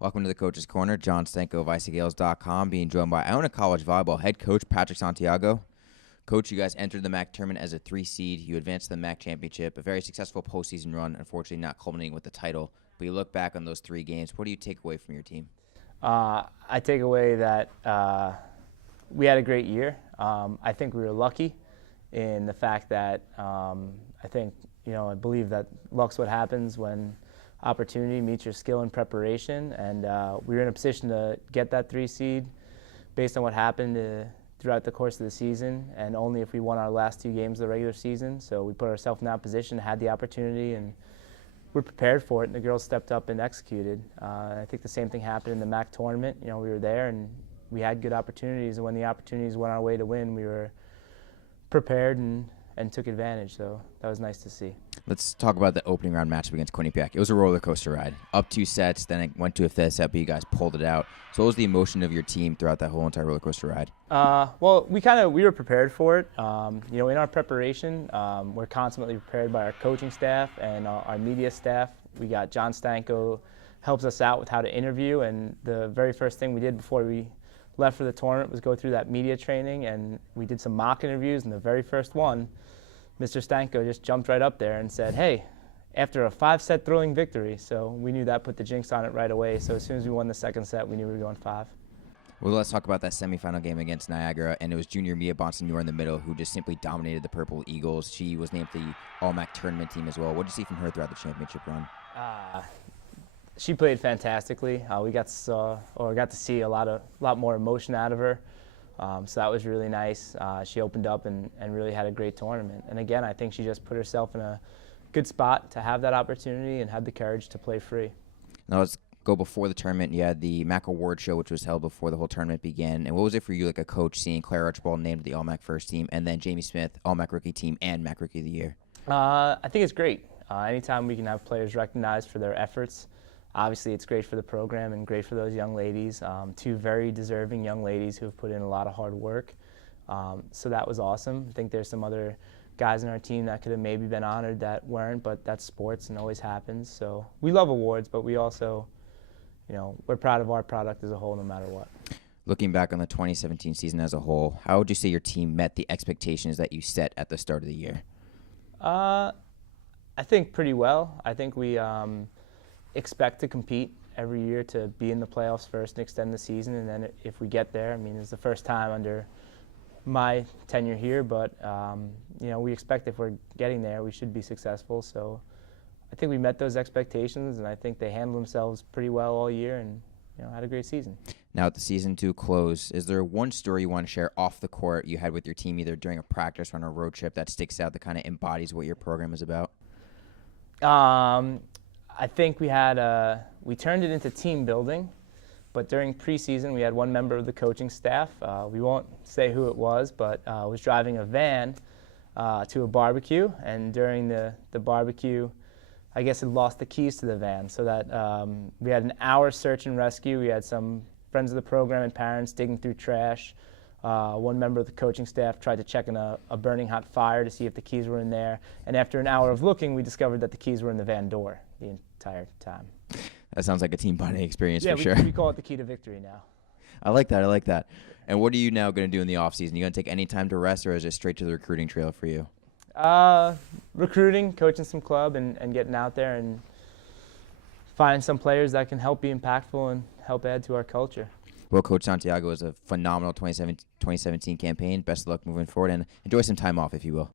Welcome to the Coach's Corner. John Stanko of Gaels.com, being joined by Iona College volleyball head coach Patric Santiago. Coach, you guys entered the MAC tournament as a 3 seed. You advanced to the MAC championship, a very successful postseason run, unfortunately not culminating with the title. But you look back on those 3 games, what do you take away from your team? I take away that we had a great year. I think we were lucky in the fact that I believe that luck's what happens when opportunity meets your skill and preparation, and we were in a position to get that 3 seed based on what happened throughout the course of the season, and only if we won our last 2 games of the regular season. So we put ourselves in that position, had the opportunity, and we're prepared for it, and the girls stepped up and executed. I think the same thing happened in the MAC tournament. We were there and we had good opportunities, and when the opportunities went our way to win, we were prepared and took advantage, so that was nice to see. Let's talk about the opening round matchup against Quinnipiac. It was a roller coaster ride. Up 2 sets, then it went to a 5th set, but you guys pulled it out. So what was the emotion of your team throughout that whole entire roller coaster ride? Well, we were prepared for it. In our preparation, we're constantly prepared by our coaching staff and our media staff. We got John Stanko helps us out with how to interview, and the very first thing we did before we left for the tournament was go through that media training, and we did some mock interviews, and the very first one, Mr. Stanko just jumped right up there and said, "Hey, after a 5-set thrilling victory." So we knew that put the jinx on it right away. So as soon as we won the 2nd set, we knew we were going 5. Well, let's talk about that semifinal game against Niagara, and it was junior Mia Bonsignor in the middle who just simply dominated the Purple Eagles. She was named the All-MAC tournament team as well. What did you see from her throughout the championship run? She played fantastically. We got to see a lot more emotion out of her. So that was really nice. She opened up and really had a great tournament. And again, I think she just put herself in a good spot to have that opportunity and had the courage to play free. Now let's go before the tournament. You had the MAC Award show, which was held before the whole tournament began. And what was it for you, like a coach, seeing Claire Archibald named the All-MAC first team, and then Jamie Smith, All-MAC rookie team, and MAC Rookie of the Year? I think it's great. Anytime we can have players recognized for their efforts, obviously it's great for the program and great for those young ladies. 2 very deserving young ladies who have put in a lot of hard work. So that was awesome. I think there's some other guys in our team that could have maybe been honored that weren't, but that's sports and always happens. So we love awards, but we also, we're proud of our product as a whole no matter what. Looking back on the 2017 season as a whole, how would you say your team met the expectations that you set at the start of the year? I think pretty well. I think we expect to compete every year to be in the playoffs first and extend the season, and then if we get there, it's the first time under my tenure here, but we expect if we're getting there, we should be successful. So I think we met those expectations, and I think they handled themselves pretty well all year and had a great season. Now at the season 2 close, is there one story you want to share off the court you had with your team, either during a practice or on a road trip, that sticks out, that kind of embodies what your program is about? I think we turned it into team building, but during preseason we had one member of the coaching staff, we won't say who it was, but was driving a van to a barbecue, and during the barbecue, I guess it lost the keys to the van, so that we had an hour search and rescue. We had some friends of the program and parents digging through trash. One member of the coaching staff tried to check in a burning hot fire to see if the keys were in there, and after an hour of looking, we discovered that the keys were in the van door the entire time. That sounds like a team bonding experience for sure. Yeah, we call it the key to victory now. I like that. And what are you now going to do in the offseason? You going to take any time to rest, or is it straight to the recruiting trail for you? Recruiting, coaching some club, and getting out there and finding some players that can help be impactful and help add to our culture. Well, Coach Santiago, is a phenomenal 2017 campaign. Best of luck moving forward, and enjoy some time off, if you will.